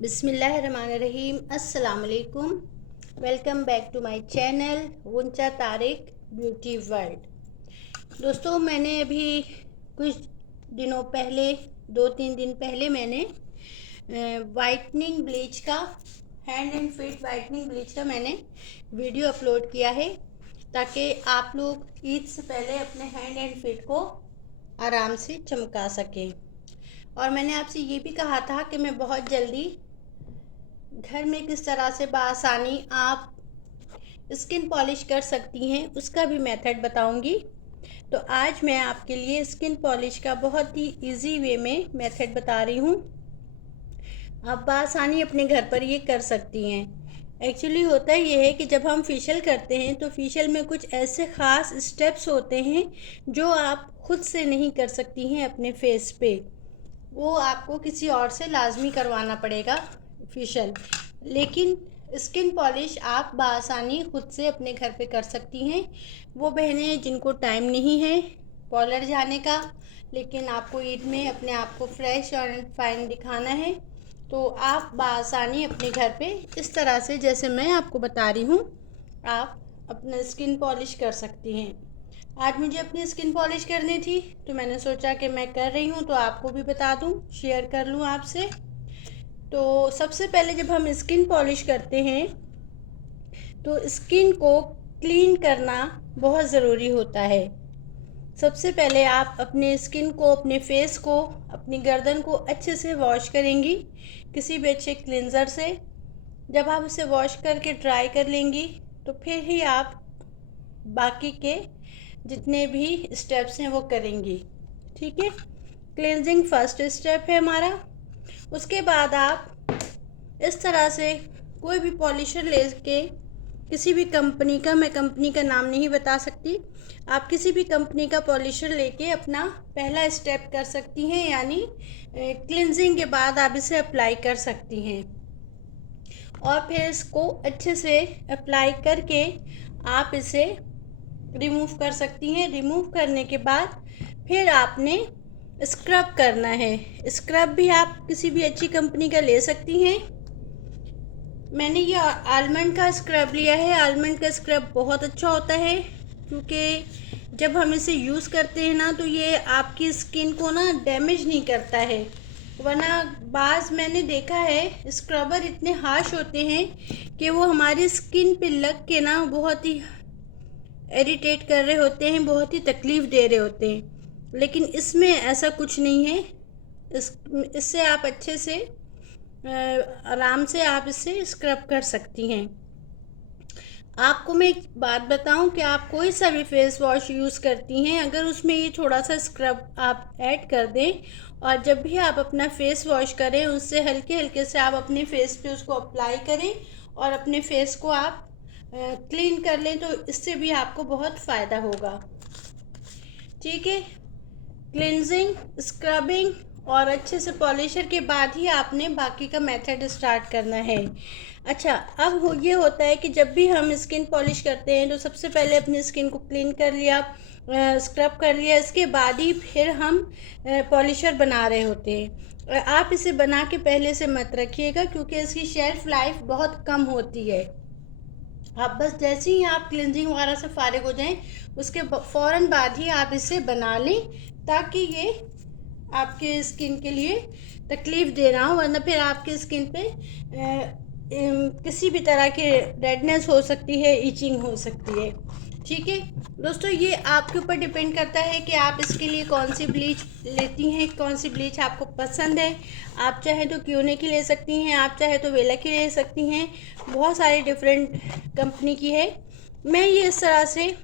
बिस्मिल्लाहिर्रहमानिर्रहीम। अस्सलाम वालेकुम। Welcome back to my channel Guncha Tariq Beauty World. दोस्तों, मैंने अभी कुछ दिनों पहले 2-3 दिन पहले मैंने वाइटनिंग ब्लीच का hand and feet whitening bleach का मैंने वीडियो अपलोड किया है, ताकि आप लोग ईद से पहले अपने हैंड एंड फीट को आराम से चमका सकें। और मैंने आपसे ये भी कहा था कि मैं बहुत जल्दी घर में किस तरह से बआसानी आप स्किन पॉलिश कर सकती हैं उसका भी मेथड बताऊंगी। तो आज मैं आपके लिए स्किन पॉलिश का बहुत ही इजी वे में मेथड बता रही हूँ। आप बआसानी अपने घर पर ये कर सकती हैं। एक्चुअली होता ये है कि जब हम फेशियल करते हैं तो फेशियल में कुछ ऐसे ख़ास स्टेप्स होते हैं जो आप खुद से नहीं कर सकती हैं अपने फेस पे। वो आपको किसी और से लाजमी करवाना पड़ेगा फेशियल। लेकिन स्किन पॉलिश आप बआसानी खुद से अपने घर पे कर सकती हैं। वो बहनें जिनको टाइम नहीं है पार्लर जाने का, लेकिन आपको ईद में अपने आप को फ्रेश और फाइन दिखाना है, तो आप बआसानी अपने घर पे इस तरह से जैसे मैं आपको बता रही हूँ आप अपना स्किन पॉलिश कर सकती हैं। आज मुझे अपनी स्किन पॉलिश करनी थी तो मैंने सोचा कि मैं कर रही हूँ तो आपको भी बता दूँ, शेयर कर लूँ आपसे। तो सबसे पहले जब हम स्किन पॉलिश करते हैं तो स्किन को क्लीन करना बहुत ज़रूरी होता है। सबसे पहले आप अपने स्किन को, अपने फेस को, अपनी गर्दन को अच्छे से वॉश करेंगी किसी भी अच्छे क्लींज़र से। जब आप उसे वॉश करके ड्राई कर लेंगी तो फिर ही आप बाकी के जितने भी स्टेप्स हैं वो करेंगी। ठीक है, क्लींजिंग फर्स्ट स्टेप है हमारा। उसके बाद आप इस तरह से कोई भी पॉलिशर लेके, किसी भी कंपनी का, मैं कंपनी का नाम नहीं बता सकती, आप किसी भी कंपनी का पॉलिशर लेके अपना पहला स्टेप कर सकती हैं, यानी क्लींजिंग के बाद आप इसे अप्लाई कर सकती हैं। और फिर इसको अच्छे से अप्लाई करके आप इसे रिमूव कर सकती हैं। रिमूव करने के बाद फिर आपने स्क्रब करना है। स्क्रब भी आप किसी भी अच्छी कंपनी का ले सकती हैं। मैंने ये आलमंड का स्क्रब लिया है। आलमंड का स्क्रब बहुत अच्छा होता है, क्योंकि जब हम इसे यूज़ करते हैं ना तो ये आपकी स्किन को ना डैमेज नहीं करता है। वरना बाज़ मैंने देखा है स्क्रबर इतने हार्श होते हैं कि वो हमारी स्किन पे लग के ना बहुत ही इरिटेट कर रहे होते हैं, बहुत ही तकलीफ़ दे रहे होते हैं। लेकिन इसमें ऐसा कुछ नहीं है। इससे आप अच्छे से आराम से आप इसे स्क्रब कर सकती हैं। आपको मैं एक बात बताऊं कि आप कोई सा भी फेस वॉश यूज़ करती हैं, अगर उसमें ये थोड़ा सा स्क्रब आप ऐड कर दें और जब भी आप अपना फेस वॉश करें उससे हल्के हल्के से आप अपने फेस पे उसको अप्लाई करें और अपने फेस को आप क्लीन कर लें, तो इससे भी आपको बहुत फ़ायदा होगा। ठीक है, क्लिनजिंग, स्क्रबिंग और अच्छे से पॉलिशर के बाद ही आपने बाकी का मेथड स्टार्ट करना है। अच्छा, अब ये होता है कि जब भी हम स्किन पॉलिश करते हैं तो सबसे पहले अपनी स्किन को क्लीन कर लिया, स्क्रब कर लिया, इसके बाद ही फिर हम पॉलिशर बना रहे होते हैं। आप इसे बना के पहले से मत रखिएगा, क्योंकि इसकी शेल्फ लाइफ बहुत कम होती है। आप बस जैसे ही आप क्लिनजिंग वगैरह से फारिग हो जाएं उसके फ़ौरन बाद ही आप इसे बना लें, ताकि ये आपके स्किन के लिए तकलीफ़ दे रहा हो, वरना फिर आपकी स्किन पे किसी भी तरह की रेडनेस हो सकती है, इचिंग हो सकती है। ठीक है दोस्तों, ये आपके ऊपर डिपेंड करता है कि आप इसके लिए कौन सी ब्लीच लेती हैं, कौन सी ब्लीच आपको पसंद है। आप चाहे तो क्यूने की ले सकती हैं, आप चाहे तो वेला की ले सकती हैं, बहुत सारी डिफरेंट कंपनी की है। मैं ये इस तरह से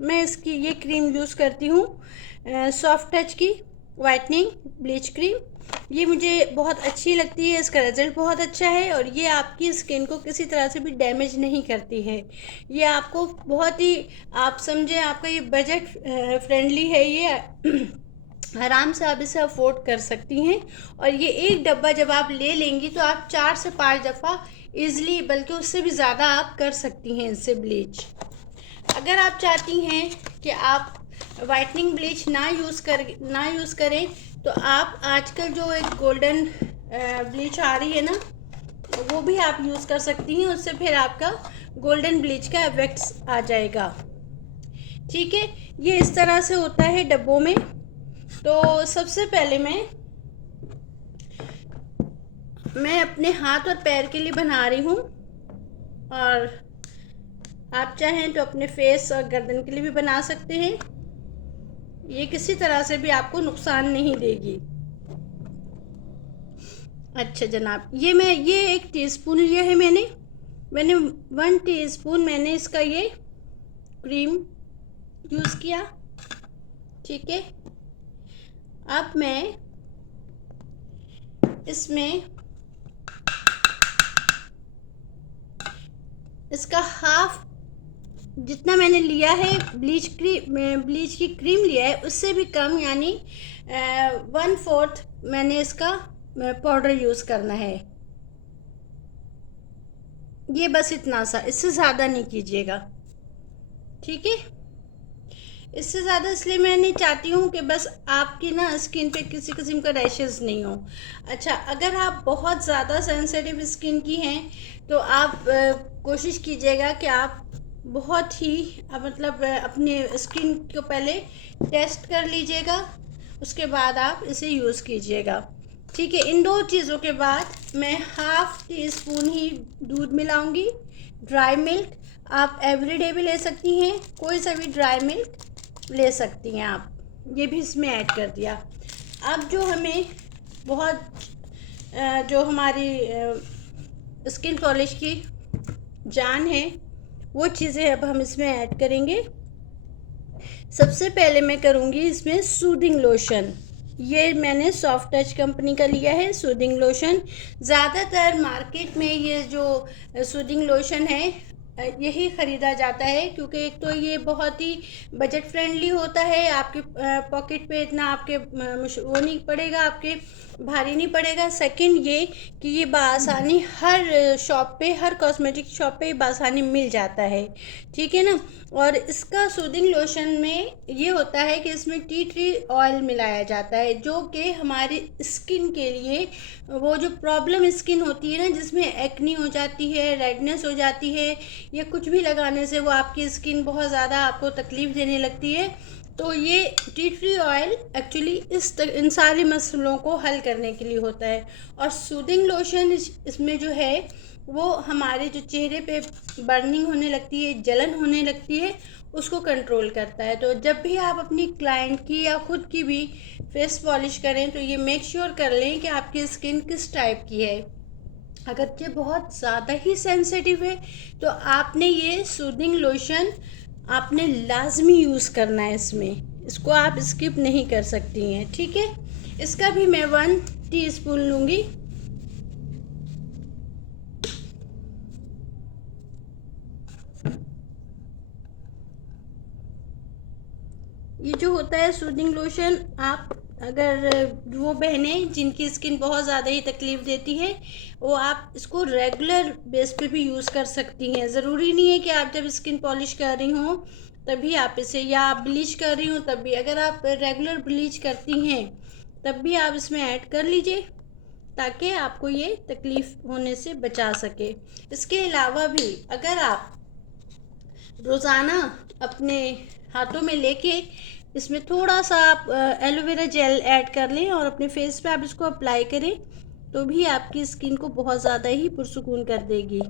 मैं इसकी ये क्रीम यूज़ करती हूँ, सॉफ्ट टच की वाइटनिंग ब्लीच क्रीम। ये मुझे बहुत अच्छी लगती है, इसका रिज़ल्ट बहुत अच्छा है और ये आपकी स्किन को किसी तरह से भी डैमेज नहीं करती है। ये आपको बहुत ही, आप समझें, आपका ये बजट फ्रेंडली है। ये आराम से आप इसे अफोर्ड कर सकती हैं। और ये एक डब्बा जब आप ले लेंगी तो आप 4 से 5 दफ़ा ईज़िली, बल्कि उससे भी ज़्यादा आप कर सकती हैं इससे ब्लीच। अगर आप चाहती हैं कि आप वाइटनिंग ब्लीच ना यूज़ करें तो आप आजकल जो एक गोल्डन ब्लीच आ रही है ना, वो भी आप यूज़ कर सकती हैं, उससे फिर आपका गोल्डन ब्लीच का इफेक्ट आ जाएगा। ठीक है, ये इस तरह से होता है डब्बों में। तो सबसे पहले मैं अपने हाथ और पैर के लिए बना रही हूँ, और आप चाहें तो अपने फेस और गर्दन के लिए भी बना सकते हैं। ये किसी तरह से भी आपको नुकसान नहीं देगी। अच्छा जनाब, ये 1 टीस्पून लिया है मैंने 1 टीस्पून मैंने इसका ये क्रीम यूज़ किया। ठीक है, अब मैं इसमें इसका हाफ जितना मैंने लिया है ब्लीच की क्रीम लिया है, उससे भी कम, यानी 1/4 मैंने इसका पाउडर यूज़ करना है। ये बस इतना सा, इससे ज़्यादा नहीं कीजिएगा। ठीक है, इससे ज़्यादा इसलिए मैं नहीं चाहती हूँ कि बस आपकी ना स्किन पे किसी किस्म का रैशेस नहीं हो। अच्छा, अगर आप बहुत ज़्यादा सेंसिटिव स्किन की हैं तो आप कोशिश कीजिएगा कि आप बहुत ही मतलब अपने स्किन को पहले टेस्ट कर लीजिएगा, उसके बाद आप इसे यूज़ कीजिएगा। ठीक है, इन 2 चीज़ों के बाद मैं हाफ टीस्पून ही दूध मिलाऊंगी, ड्राई मिल्क। आप एवरीडे भी ले सकती हैं, कोई सा भी ड्राई मिल्क ले सकती हैं आप। ये भी इसमें ऐड कर दिया। अब जो हमें बहुत जो हमारी स्किन पॉलिश की जान है, वो चीज़ें अब हम इसमें ऐड करेंगे। सबसे पहले मैं करूँगी इसमें सूदिंग लोशन। ये मैंने सॉफ्ट टच कंपनी का लिया है सूदिंग लोशन। ज़्यादातर मार्केट में ये जो सूदिंग लोशन है यही ख़रीदा जाता है, क्योंकि एक तो ये बहुत ही बजट फ्रेंडली होता है, आपके पॉकेट पे इतना आपके वो नहीं पड़ेगा, आपके भारी नहीं पड़ेगा। सेकंड ये कि ये बासानी हर शॉप पे, हर कॉस्मेटिक शॉप पे बासानी मिल जाता है। ठीक है ना। और इसका सूदिंग लोशन में ये होता है कि इसमें टी ट्री ऑयल मिलाया जाता है, जो कि हमारी स्किन के लिए, वो जो प्रॉब्लम स्किन होती है ना, जिसमें एक्नी हो जाती है, रेडनेस हो जाती है, या कुछ भी लगाने से वो आपकी स्किन बहुत ज़्यादा आपको तकलीफ़ देने लगती है, तो ये tea tree oil actually in सारे मसलों को हल करने के लिए होता है। और सूदिंग लोशन इसमें जो है वो हमारे जो चेहरे पे बर्निंग होने लगती है, जलन होने लगती है, उसको कंट्रोल करता है। तो जब भी आप अपनी क्लाइंट की या ख़ुद की भी फेस पॉलिश करें तो ये मेक श्योर कर लें कि आपकी स्किन किस टाइप की है। अगर ये बहुत ज़्यादा ही सेंसिटिव है तो आपने ये सूदिंग लोशन आपने लाजमी यूज़ करना है इसमें, इसको आप स्किप नहीं कर सकती हैं। ठीक है, इसका भी मैं 1 टीस्पून लूँगी। ये जो होता है सूदिंग लोशन, आप अगर वो बहनें जिनकी स्किन बहुत ज़्यादा ही तकलीफ़ देती है, वो आप इसको रेगुलर बेस पे भी यूज़ कर सकती हैं। ज़रूरी नहीं है कि आप जब स्किन पॉलिश कर रही हों तभी आप इसे, या आप ब्लीच कर रही हों तब भी, अगर आप रेगुलर ब्लीच करती हैं तब भी आप इसमें ऐड कर लीजिए, ताकि आपको ये तकलीफ़ होने से बचा सके। इसके अलावा भी अगर आप रोज़ाना अपने हाथों में लेके इसमें थोड़ा सा आप एलोवेरा जेल ऐड कर लें और अपने फेस पे आप इसको अप्लाई करें, तो भी आपकी स्किन को बहुत ज़्यादा ही पुरसुकून कर देगी।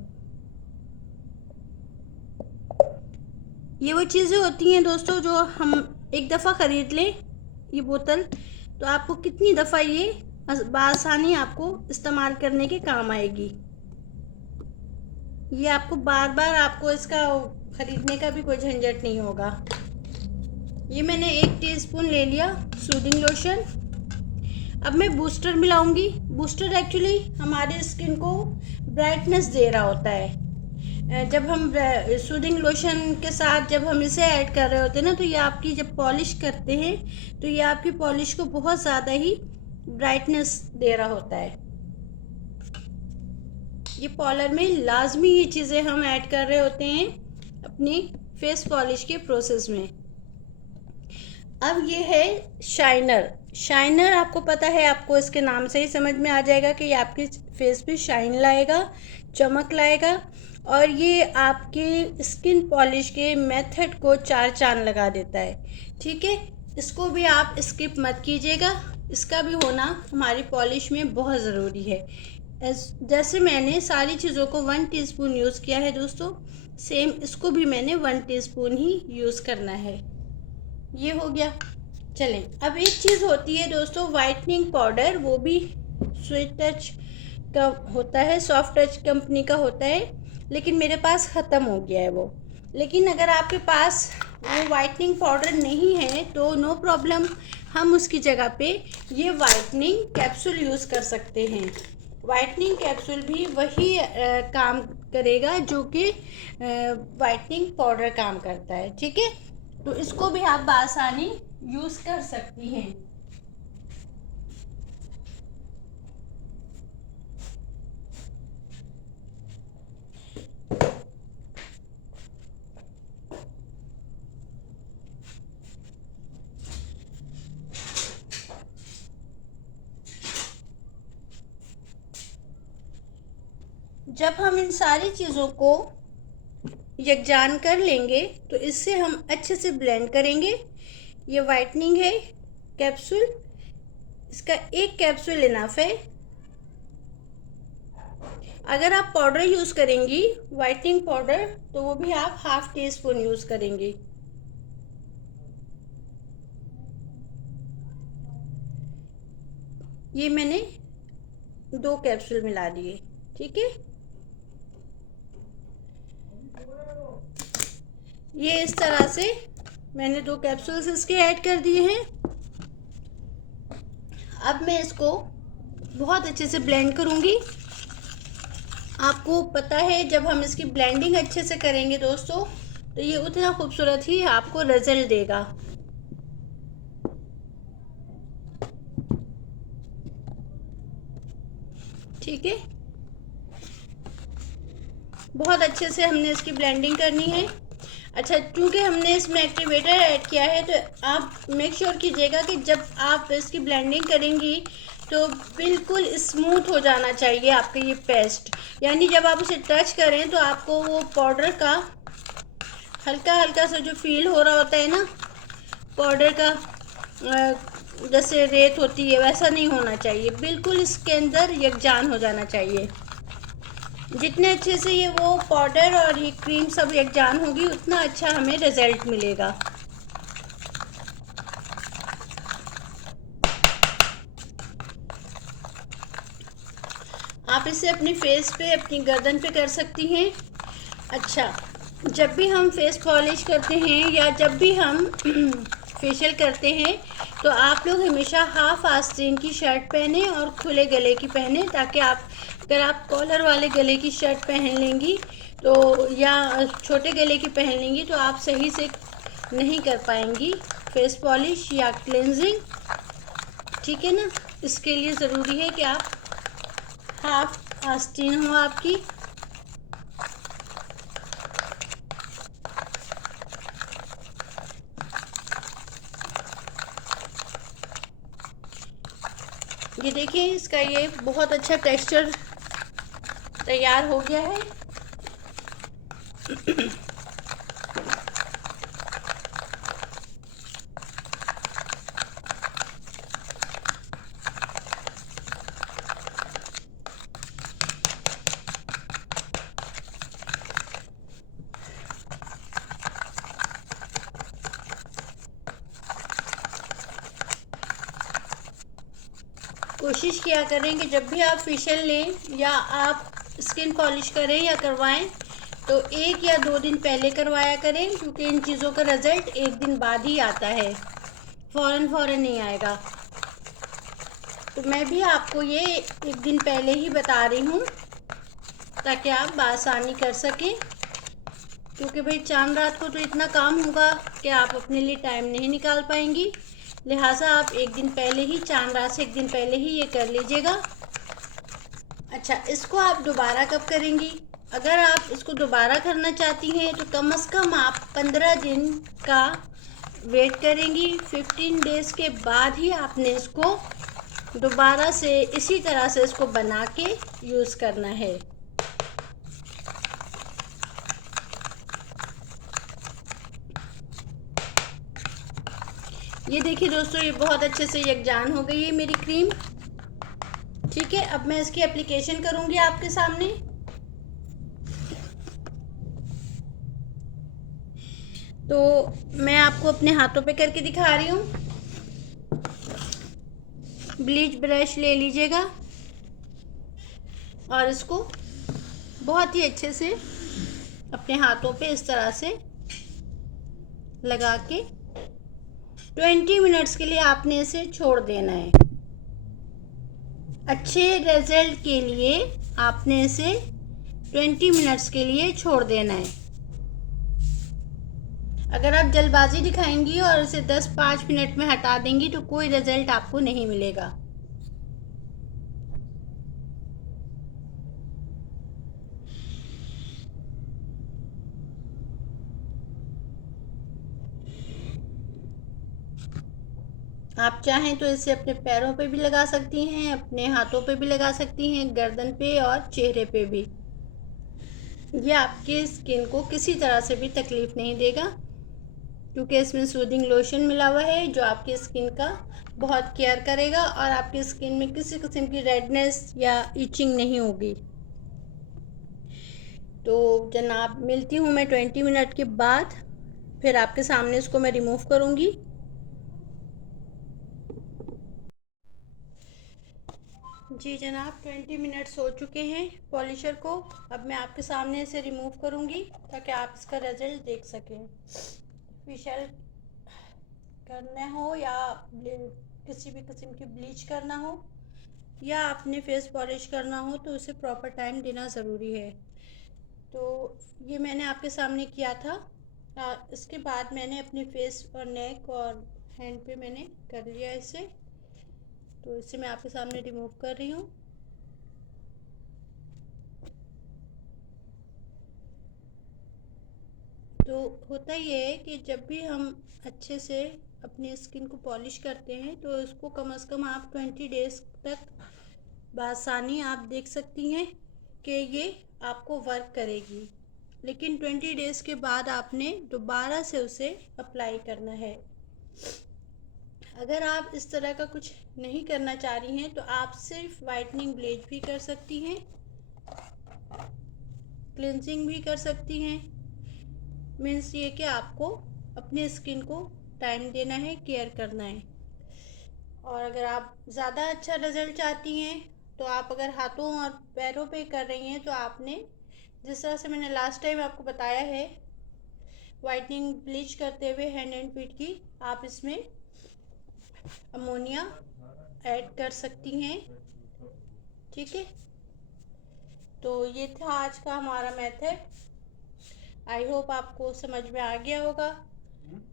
ये वो चीज़ें होती हैं दोस्तों जो हम एक दफ़ा ख़रीद लें ये बोतल, तो आपको कितनी दफ़ा ये बआसानी आपको इस्तेमाल करने के काम आएगी। ये आपको बार बार आपको इसका ख़रीदने का भी कोई झंझट नहीं होगा। ये मैंने 1 टीस्पून ले लिया सूदिंग लोशन। अब मैं बूस्टर मिलाऊंगी। बूस्टर एक्चुअली हमारे स्किन को ब्राइटनेस दे रहा होता है। जब हम सूदिंग लोशन के साथ जब हम इसे ऐड कर रहे होते हैं ना, तो ये आपकी जब पॉलिश करते हैं तो ये आपकी पॉलिश को बहुत ज़्यादा ही ब्राइटनेस दे रहा होता है। ये पार्लर में लाजमी ये चीज़ें हम ऐड कर रहे होते हैं अपनी फेस पॉलिश के प्रोसेस में। अब ये है शाइनर। शाइनर आपको पता है, आपको इसके नाम से ही समझ में आ जाएगा कि ये आपके फेस पे शाइन लाएगा, चमक लाएगा, और ये आपके स्किन पॉलिश के मेथड को चार चांद लगा देता है। ठीक है, इसको भी आप स्किप मत कीजिएगा, इसका भी होना हमारी पॉलिश में बहुत ज़रूरी है। जैसे मैंने सारी चीज़ों को 1 टीस्पून यूज़ किया है दोस्तों, सेम इसको भी मैंने 1 टीस्पून ही यूज़ करना है। ये हो गया। चलें, अब एक चीज़ होती है दोस्तों वाइटनिंग पाउडर, वो भी स्वीट टच का होता है, सॉफ्ट टच कंपनी का होता है, लेकिन मेरे पास ख़त्म हो गया है वो। लेकिन अगर आपके पास वो वाइटनिंग पाउडर नहीं है तो नो प्रॉब्लम, हम उसकी जगह पे ये वाइटनिंग कैप्सूल यूज़ कर सकते हैं। वाइटनिंग कैप्सूल भी वही काम करेगा जो कि वाइटनिंग पाउडर काम करता है। ठीक है, तो इसको भी आप आसानी यूज़ कर सकती हैं। जब हम इन सारी चीज़ों को यकजान कर लेंगे तो इससे हम अच्छे से ब्लेंड करेंगे। ये वाइटनिंग है कैप्सूल, इसका एक कैप्सूल इनफ है। अगर आप पाउडर यूज़ करेंगी वाइटनिंग पाउडर तो वो भी आप ½ टीस्पून यूज़ करेंगी। ये मैंने 2 कैप्सूल मिला दिए। ठीक है, ये इस तरह से मैंने 2 कैप्सूल्स इसके ऐड कर दिए हैं। अब मैं इसको बहुत अच्छे से ब्लेंड करूँगी। आपको पता है जब हम इसकी ब्लेंडिंग अच्छे से करेंगे दोस्तों तो ये उतना खूबसूरत ही आपको रिजल्ट देगा। ठीक है, बहुत अच्छे से हमने इसकी ब्लेंडिंग करनी है। अच्छा, क्योंकि हमने इसमें एक्टिवेटर ऐड किया है तो आप मेक श्योर कीजिएगा कि जब आप इसकी ब्लेंडिंग करेंगी तो बिल्कुल स्मूथ हो जाना चाहिए आपका ये पेस्ट। यानी जब आप उसे टच करें तो आपको वो पाउडर का हल्का हल्का सा जो फील हो रहा होता है ना, पाउडर का जैसे रेत होती है वैसा नहीं होना चाहिए, बिल्कुल इसके अंदर यकजान हो जाना चाहिए। जितने अच्छे से ये वो पाउडर और ये क्रीम सब यकजान होगी उतना अच्छा हमें रिज़ल्ट मिलेगा। आप इसे अपने फेस पे, अपनी गर्दन पे कर सकती हैं। अच्छा, जब भी हम फेस पॉलिश करते हैं या जब भी हम फेशियल करते हैं तो आप लोग हमेशा हाफ आस्तीन की शर्ट पहने और खुले गले की पहने, ताकि अगर आप कॉलर वाले गले की शर्ट पहन लेंगी तो या छोटे गले की पहन लेंगी तो आप सही से नहीं कर पाएंगी फेस पॉलिश या क्लेंजिंग। ठीक है ना, इसके लिए ज़रूरी है कि आप हाफ आस्तीन हो आपकी। ये देखिए, इसका ये बहुत अच्छा टेक्सचर तैयार हो गया है। कोशिश किया करें कि जब भी आप फेशियल लें या आप स्किन पॉलिश करें या करवाएं तो 1 या 2 दिन पहले करवाया करें, क्योंकि इन चीज़ों का रिज़ल्ट 1 दिन बाद ही आता है, फ़ौरन नहीं आएगा। तो मैं भी आपको ये 1 दिन पहले ही बता रही हूँ ताकि आप बआसानी कर सकें, क्योंकि भाई चांद रात को तो इतना काम होगा कि आप अपने लिए टाइम नहीं निकाल पाएंगी। लिहाजा आप 1 दिन पहले ही, चांद रात से 1 दिन पहले ही ये कर लीजिएगा। अच्छा, इसको आप दोबारा कब करेंगी? अगर आप इसको दोबारा करना चाहती हैं तो कम से कम आप 15 दिन का वेट करेंगी। 15 डेज़ के बाद ही आपने इसको दोबारा से इसी तरह से इसको बना के यूज़ करना है। ये देखिए दोस्तों, ये बहुत अच्छे से यकजान हो गई है मेरी क्रीम। ठीक है, अब मैं इसकी एप्लीकेशन करूँगी आपके सामने। तो मैं आपको अपने हाथों पे करके दिखा रही हूँ। ब्लीच ब्रश ले लीजिएगा और इसको बहुत ही अच्छे से अपने हाथों पे इस तरह से लगा के 20 मिनट्स के लिए आपने इसे छोड़ देना है। अच्छे रिजल्ट के लिए आपने इसे 20 मिनट्स के लिए छोड़ देना है। अगर आप जल्दबाजी दिखाएंगी और इसे 10-5 मिनट में हटा देंगी तो कोई रिजल्ट आपको नहीं मिलेगा। आप चाहें तो इसे अपने पैरों पे भी लगा सकती हैं, अपने हाथों पे भी लगा सकती हैं, गर्दन पे और चेहरे पे भी। ये आपकी स्किन को किसी तरह से भी तकलीफ़ नहीं देगा, क्योंकि इसमें सूदिंग लोशन मिला हुआ है जो आपकी स्किन का बहुत केयर करेगा और आपकी स्किन में किसी किस्म की रेडनेस या इचिंग नहीं होगी। तो जनाब, मिलती हूँ मैं 20 मिनट के बाद। फिर आपके सामने इसको मैं रिमूव करूँगी। जी जनाब, 20 मिनट्स हो चुके हैं पॉलिशर को। अब मैं आपके सामने इसे रिमूव करूँगी ताकि आप इसका रिजल्ट देख सकें। फेशियल करना हो या किसी भी किस्म की ब्लीच करना हो या आपने फेस पॉलिश करना हो तो उसे प्रॉपर टाइम देना ज़रूरी है। तो ये मैंने आपके सामने किया था। इसके बाद मैंने अपने फेस और नेक और हैंड पे मैंने कर लिया इसे। तो इसे मैं आपके सामने रिमूव कर रही हूँ। तो होता ये है कि जब भी हम अच्छे से अपनी स्किन को पॉलिश करते हैं तो इसको कम से कम आप 20 डेज़ तक बआसानी आप देख सकती हैं कि ये आपको वर्क करेगी। लेकिन 20 डेज़ के बाद आपने दोबारा से उसे अप्लाई करना है। अगर आप इस तरह का कुछ नहीं करना चाह रही हैं तो आप सिर्फ वाइटनिंग ब्लीच भी कर सकती हैं, क्लिनजिंग भी कर सकती हैं। मीन्स ये कि आपको अपनी स्किन को टाइम देना है, केयर करना है। और अगर आप ज़्यादा अच्छा रिज़ल्ट चाहती हैं तो आप अगर हाथों और पैरों पे कर रही हैं तो आपने जिस तरह से मैंने लास्ट टाइम आपको बताया है वाइटनिंग ब्लीच करते हुए हैंड एंड फीट की, आप इसमें अमोनिया ऐड कर सकती हैं। ठीक है, तो ये था आज का हमारा मेथड। आई होप आपको समझ में आ गया होगा।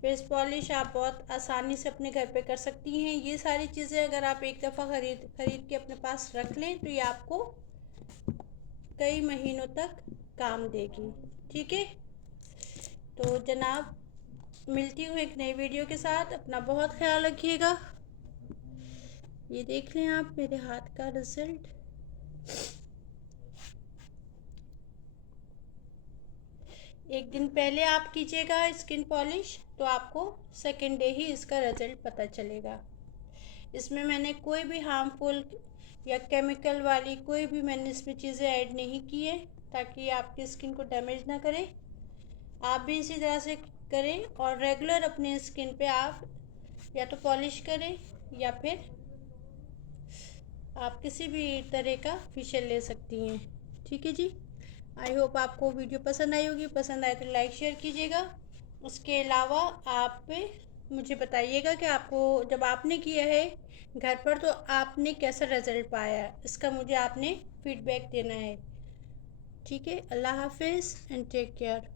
फेस पॉलिश आप बहुत आसानी से अपने घर पे कर सकती हैं। ये सारी चीज़ें अगर आप एक दफ़ा खरीद के अपने पास रख लें तो ये आपको कई महीनों तक काम देगी। ठीक है, तो जनाब, मिलती हूँ एक नई वीडियो के साथ। अपना बहुत ख्याल रखिएगा। ये देख लें आप मेरे हाथ का रिज़ल्ट। एक दिन पहले आप कीजिएगा स्किन पॉलिश तो आपको सेकेंड डे ही इसका रिज़ल्ट पता चलेगा। इसमें मैंने कोई भी हार्मफुल या केमिकल वाली कोई भी मैंने इसमें चीज़ें ऐड नहीं की है ताकि आपकी स्किन को डैमेज ना करे। आप भी इसी तरह से करें और रेगुलर अपने स्किन पे आप या तो पॉलिश करें या फिर आप किसी भी तरह का फेशियल ले सकती हैं। ठीक है जी, आई होप आपको वीडियो पसंद आई होगी। पसंद आए तो लाइक शेयर कीजिएगा। उसके अलावा आप मुझे बताइएगा कि आपको जब आपने किया है घर पर तो आपने कैसा रिज़ल्ट पाया, इसका मुझे आपने फीडबैक देना है। ठीक है, अल्लाह हाफिज़ एंड टेक केयर।